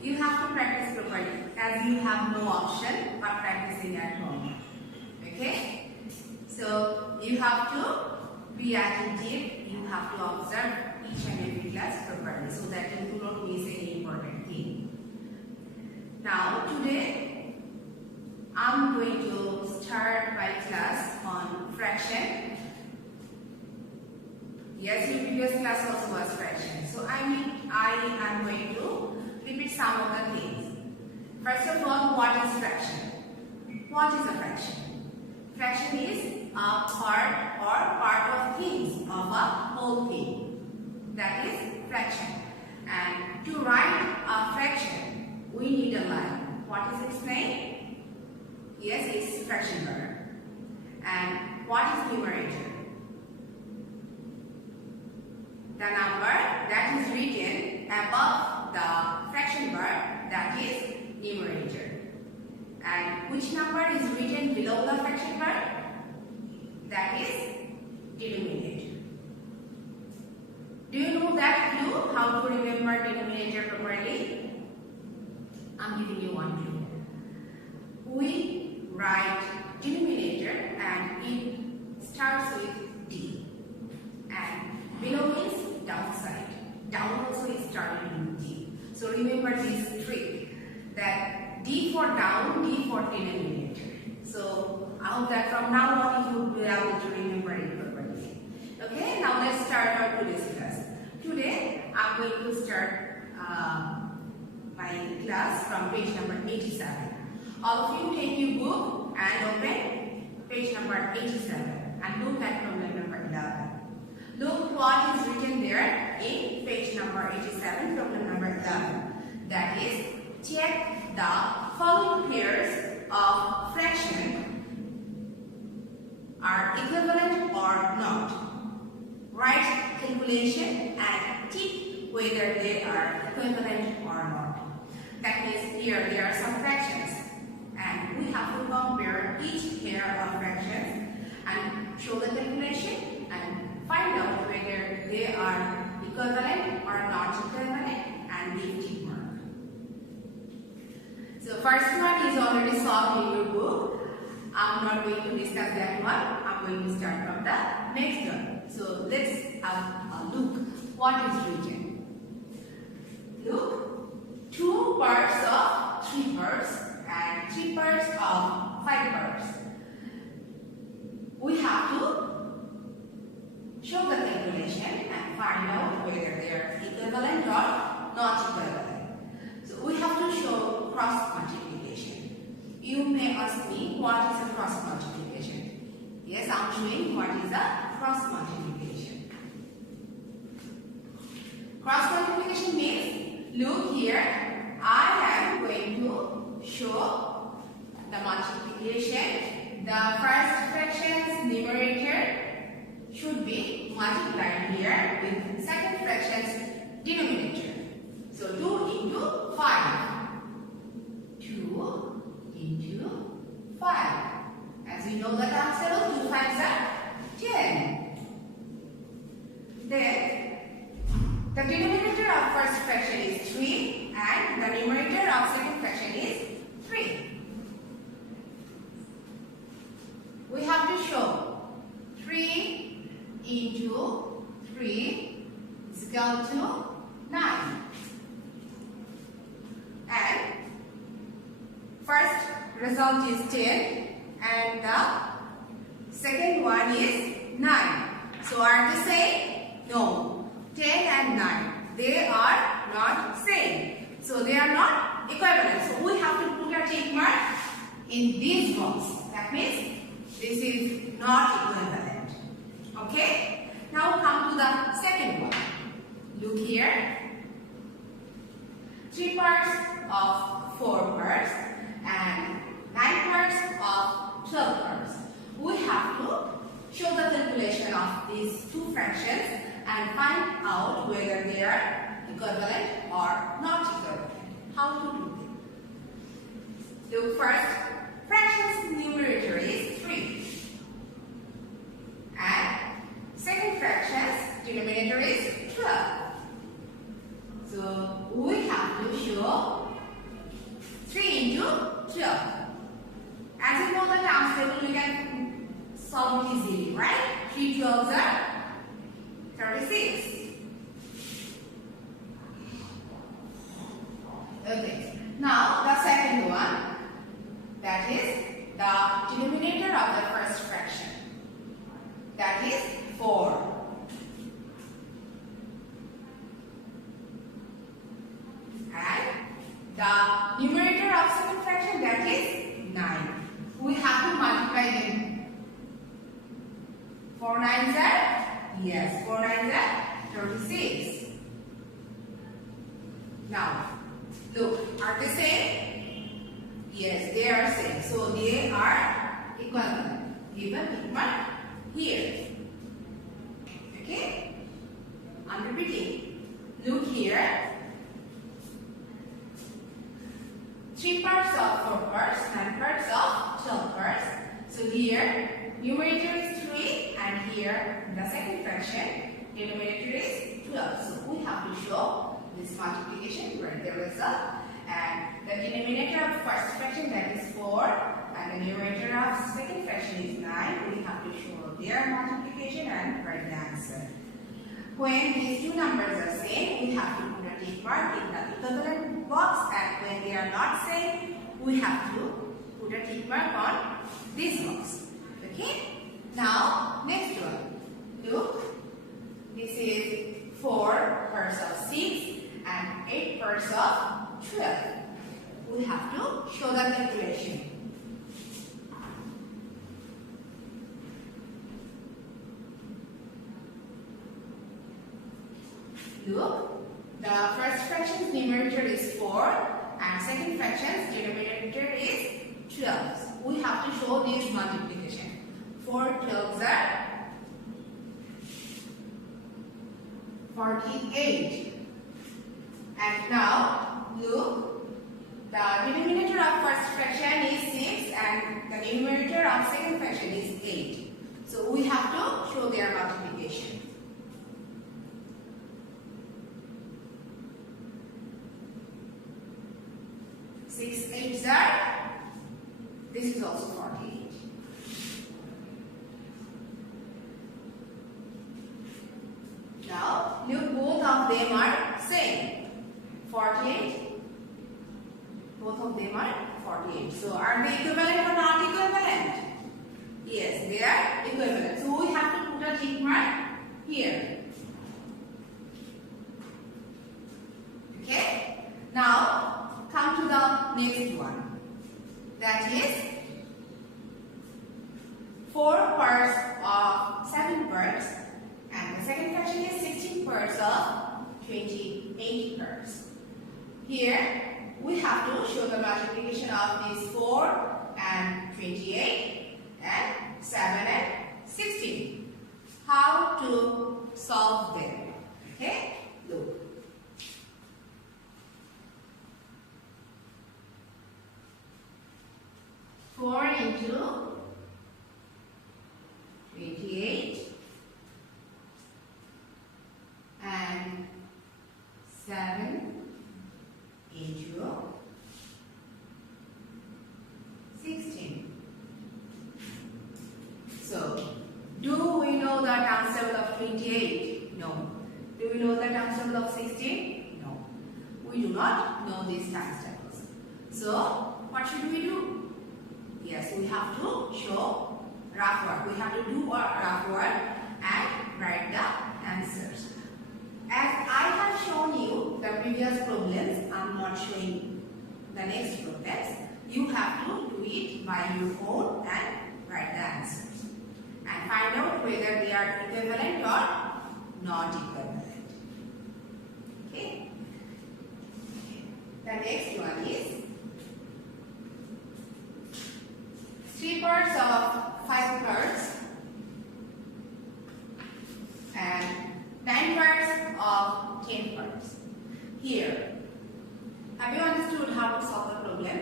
You have to practice properly as you have no option but practicing at home. Okay? So you have to be attentive, you have to observe each and every class properly so that you do not miss any important thing. Now today I'm going to start my class on fraction. Yes, your previous class also was fraction. So I am going to repeat some of the things. First of all, what is fraction? What is a fraction? Fraction is a part of things, of a whole thing. That is fraction. And to write a fraction, we need a line. What is its name? Yes, it's fraction verb. And what is numerator? The number that is written above the fraction verb, that is numerator. And which number is written below the fraction verb? That is denominator. Do you know that clue? How to remember denominator properly? I'm giving you one clue. We write denominator and it starts with D. And below means downside. Down also is started with D. So remember this trick that D for down, D for denominator. So I hope that from now on you will be able to remember it properly. Okay, now let's start our today's class. Today I'm going to start my class from page number 87. All of you take your book and open page number 87 and look at problem number 11. Look what is written there in page number 87, problem number 11. That is, check the following pairs of fraction are equivalent or not. Write calculation and tick whether they are equivalent or not. That means here there are some fractions and we have to compare each pair of fractions and show the calculation and find out whether they are equivalent or not equivalent and give tick mark. So first one is already solved in your book. I'm not going to discuss that one. I'm going to start from the next one. So let's have a look. What is written? Look, 2 parts of 3 parts and 3 parts of 5 parts. We have to show the calculation and find out whether they are equivalent or not equivalent. So we have to show cross multiplication. You may ask me what is a cross multiplication. Yes, I am showing what is a cross multiplication. Cross multiplication means, look here, I am going to show the multiplication. The first fraction's numerator should be multiplied here with second fraction's denominator. So 2 into 5. 2 into 5. As we know the answer of 2 5s are 10. Then the denominator of first fraction is 3 and the numerator of second fraction is 3. We have to show 3 into 3 is equal to 9. And first result is 10 and the second one is 9. So are they same? No. 10 and 9. They are not same. So they are not equivalent. So we have to put a tick mark in this box. That means this is not equivalent. Okay? Now come to the second one. Look here. 3 parts of 4 parts and 9 parts of 12 parts. We have to show the calculation of these 2 fractions and find out whether they are equivalent or not equivalent. How to do it? Look, first, fraction's numerator is 3 and second fraction's denominator is 12. So we have to show 3 into 12. As you know the times table, you can solve it easily, right? 3 12s are 36. Okay. Now the second one, that is the denominator of the first fraction. That is 4. The numerator of second fraction, that is 9. We have to multiply them. 4 9s are, yes, 4 9s are 36. Now, look, are they same? Yes, they are same. So they are equivalent. Given equal here. Okay? I'm repeating. Look here. 3 parts of 4 parts, 9 parts of 12 parts. So here, numerator is 3 and here, the second fraction, denominator is 12. So we have to show this multiplication, write the result. And the denominator of first fraction, that is 4, and the numerator of second fraction is 9. We have to show their multiplication and write the answer. When these two numbers are same, we have to put a tick mark in the equivalent box, and when they are not same, we have to put a tick mark on this box. Okay? Now, next one. Look, this is 4 parts of 6 and 8 parts of 12. We have to show the calculation. Look, the first fraction's numerator is 4 and second fraction's denominator is 12. We have to show this multiplication. 4 12s are 48. And now, look, the denominator of first fraction is 6 and the numerator of second fraction is 8. So we have to show their multiplication. 6 8s are, this is also 48. Now, look, both of them are same. 48, both of them are 48. So, are they equivalent or not equivalent? Yes, they are equivalent. So, we have to put a tick mark here. Okay? Now, come to the next one. That is 4 parts of 7 parts and the second fraction is 16 parts of 28 parts. Here we have to show the multiplication of these 4 and 28 and 7 and 16. How to solve them? Okay? Look. 4 into 28 and 7 into 16. So, do we know the times table of 28? No. Do we know the times table of 16? No. We do not know these times tables. So, what should we do? Yes, we have to show rough work. We have to do rough work and write the answers. As I have shown you the previous problems, I am not showing the next problems. You have to do it by your own and write the answers. And find out whether they are equivalent or not equivalent. Okay? The next one is 3 parts of 5 parts and 9 parts of 10 parts. Here, have you understood how to solve the problem?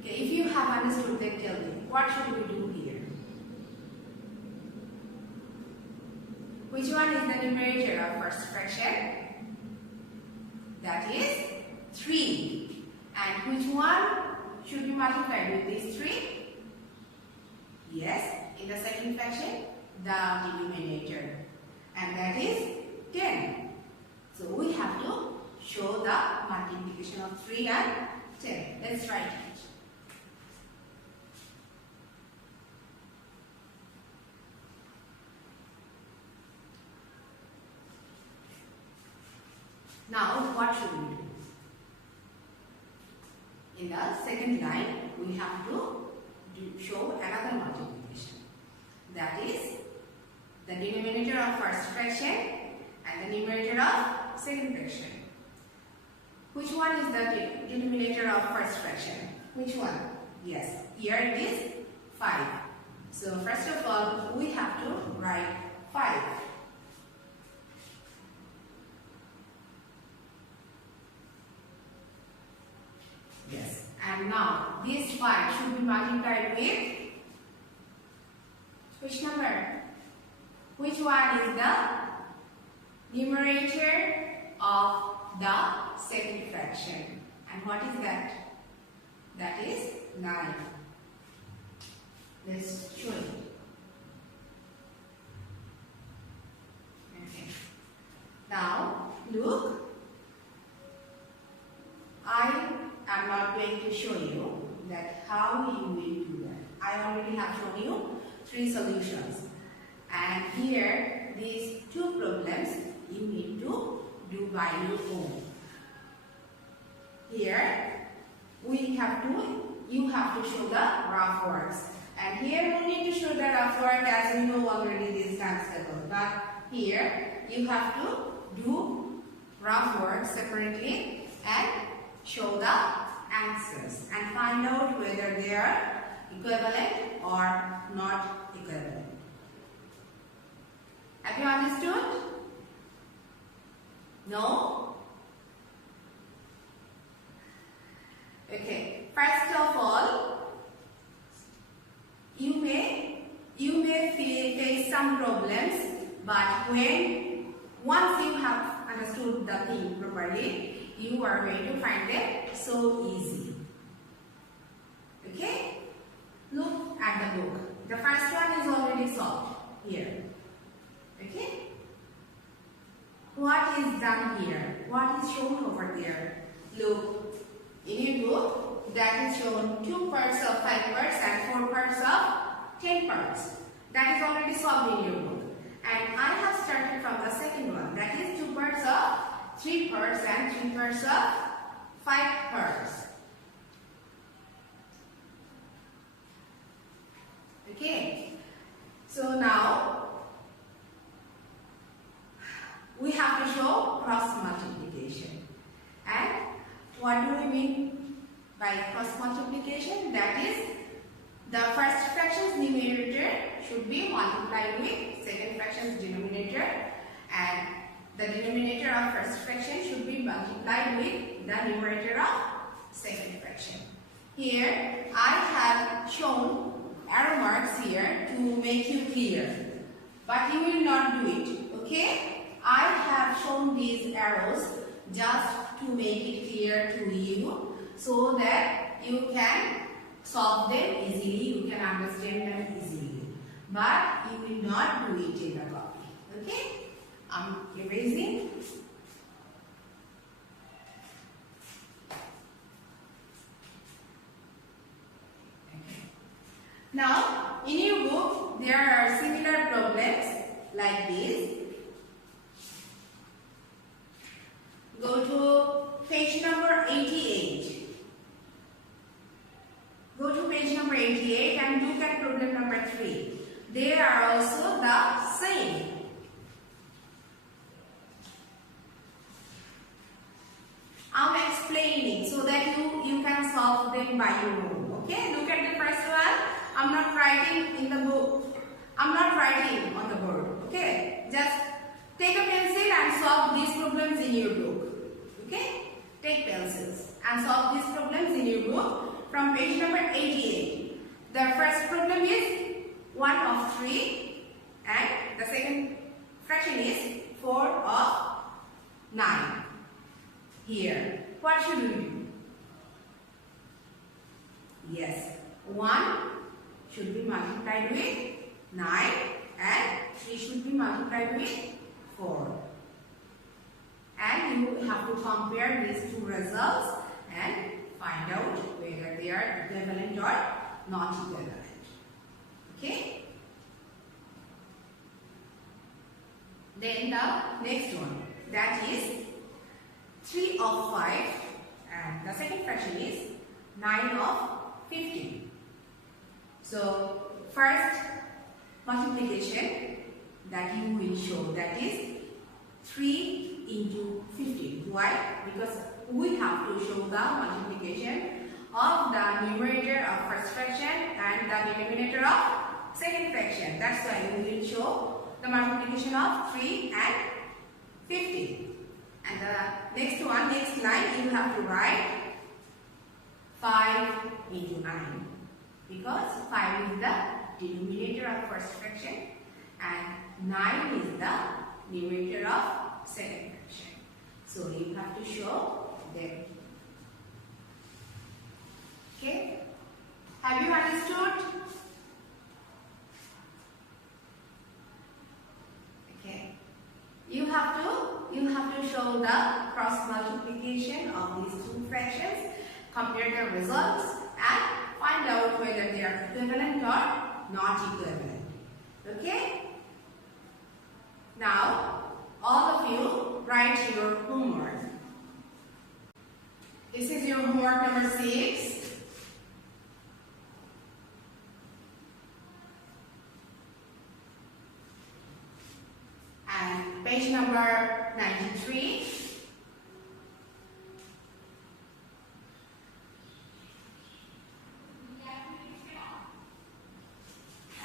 Okay, if you have understood, then tell me, what should we do here? Which one is the numerator of first fraction? That is 3. And which one should be multiplied with these 3? Yes, in the second fraction, the denominator. And that is 10. So we have to show the multiplication of 3 and 10. Let's write it. Now what should we do? In the second line, we have to show another multiplication. That is the denominator of first fraction and the numerator of second fraction. Which one is the denominator of first fraction? Which one? Yes, here it is 5. So first of all, we have to write 5. Yes, and now this 5 should be multiplied with which number? Which one is the numerator of the second fraction? And what is that? That is 9. Let's show it. Okay. Now look. I am not going to show you that how you will do that. I already have shown you 3 solutions. And here, these 2 problems you need to do by your own. Here, you have to show the rough works. And here you need to show the rough work as you know already this times ago. But here, you have to do rough work separately and show the answers and find out whether they are equivalent or not equivalent. Have you understood? No? Okay. First of all, you may face some problems, but once you have understood the thing properly, you are going to find it so easy. Okay? Look at the book. The first one is already solved here. Okay? What is done here? What is shown over there? Look, in your book, that is shown 2 parts of 5 parts and 4 parts of 10 parts. That is already solved in your book. And I have started from the second one. That is 2 parts of 3 parts and 3 parts of 5 parts. Okay. So now we have to show cross multiplication. And what do we mean by cross multiplication? That is, the first fraction's numerator should be multiplied with second fraction's denominator, and the denominator of first fraction should be multiplied with the numerator of second fraction. Here I have shown arrow marks here to make you clear, but you will not do it. Okay? I have shown these arrows just to make it clear to you so that you can solve them easily, you can understand them easily. But you will not do it in the copy. Okay? I'm erasing. Okay. Now, in your book, there are similar problems like this. Go to page number 88. Go to page number 88 and look at problem number 3. They are also the same. I'm explaining so that you can solve them by your own. Okay? Look at the first one. I'm not writing in the book. I'm not writing on the board. Okay? Just take a pencil and solve these problems in your book. Okay? Take pencils and solve these problems in your book from page number 88. The first problem is 1 of 3 and the second fraction is 4 of 9. Here, what should we do? Yes, 1 should be multiplied with 9 and 3 should be multiplied with 4. And you have to compare these two results and find out whether they are equivalent or not equivalent. Okay? Then the next one, that is 3 of 5, and the second fraction is 9 of 15. So first multiplication that you will show, that is 3 into 15. Why? Because we have to show the multiplication of the numerator of first fraction and the denominator of second fraction. That's why we will show the multiplication of 3 and 15. And the next one, next line, you have to write 5 into 9. Because 5 is the denominator of first fraction and 9 is the numerator of second fraction. So you have to show them. Okay? Have you understood? Okay. You have to show the cross multiplication of these two fractions, compare the results and find out whether they are equivalent or not equivalent. Okay? Now, all of you write your homework. This is your homework number 6. And page number 93.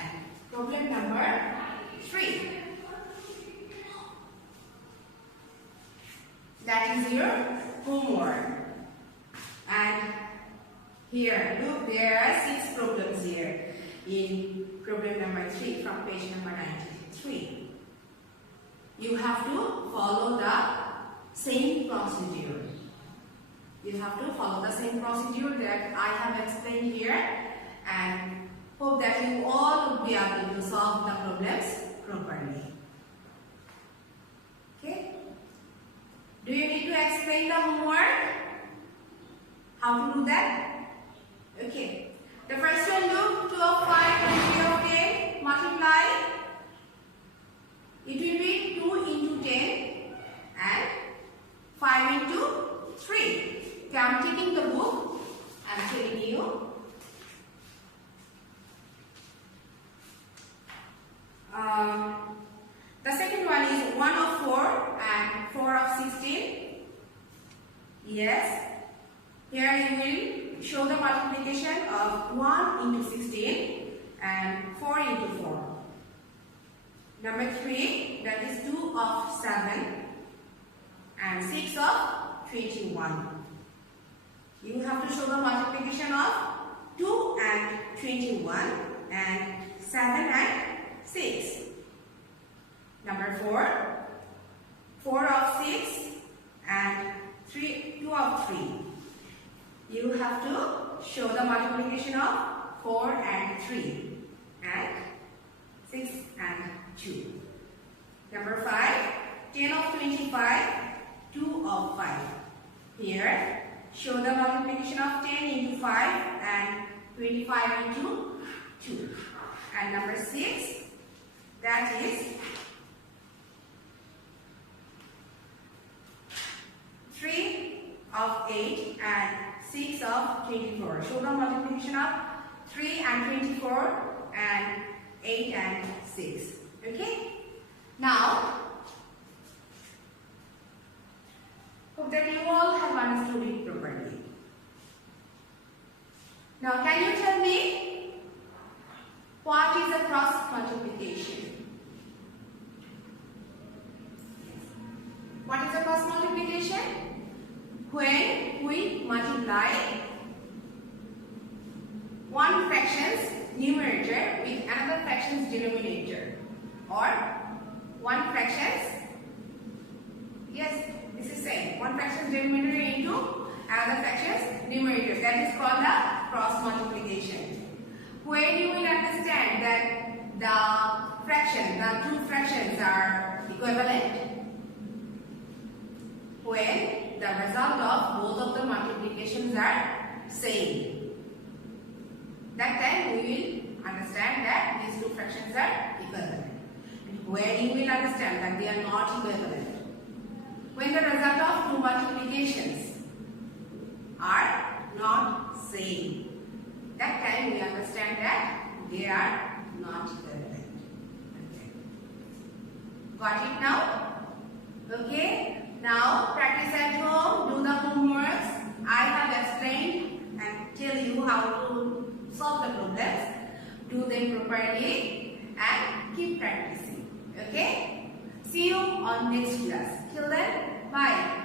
And problem number 3. That is your homework. And here, look, there are 6 problems here in problem number 3 from page number 93. You have to follow the same procedure. You have to follow the same procedure that I have explained here, and hope that you all will be able to solve the problems properly. Okay? Do you need to explain the homework? How to do that? Okay. The first one, look, 2 of 5 and 3 of 10, multiply. It will be 2 into 10 and 5 into 3. Okay, I am taking the book. I am telling you. The second one is 1 of 4 and 4 of 16. Yes. Here you will show the multiplication of 1 into 16 and 4 into 4. Number 3, that is 2 of 7 and 6 of 21. You have to show the multiplication of 2 and 21 and 7 and 6. Number 4, 4 of 6 and 2 of 3. You have to show the multiplication of 4 and 3 and 6 and 2. Number 5, 10 of 25, 2 of 5. Here, show the multiplication of 10 into 5 and 25 into 2. And number 6, that is 3 of 8 and 6 of 24. Show the multiplication of 3 and 24 and 8 and 6. Okay? Now, hope that you all have understood it properly. Now, can you tell me what is a cross multiplication? What is a cross multiplication? When we multiply one fraction's numerator with another fraction's denominator, or one fraction's, yes, this is same, one fraction's denominator into another fraction's numerator. That is called the cross multiplication. When you will understand that the two fractions are equivalent, when the result of both of the multiplications are same, that time we will understand that these two fractions are equivalent. And when you will understand that they are not equivalent, when the result of two multiplications are not same, that time we understand that they are not equivalent. Okay. Got it now? Okay. Now practice at home, do the homeworks. I have explained and tell you how to solve the problems. Do them properly and keep practicing. Okay. See you on next class. Till then, bye.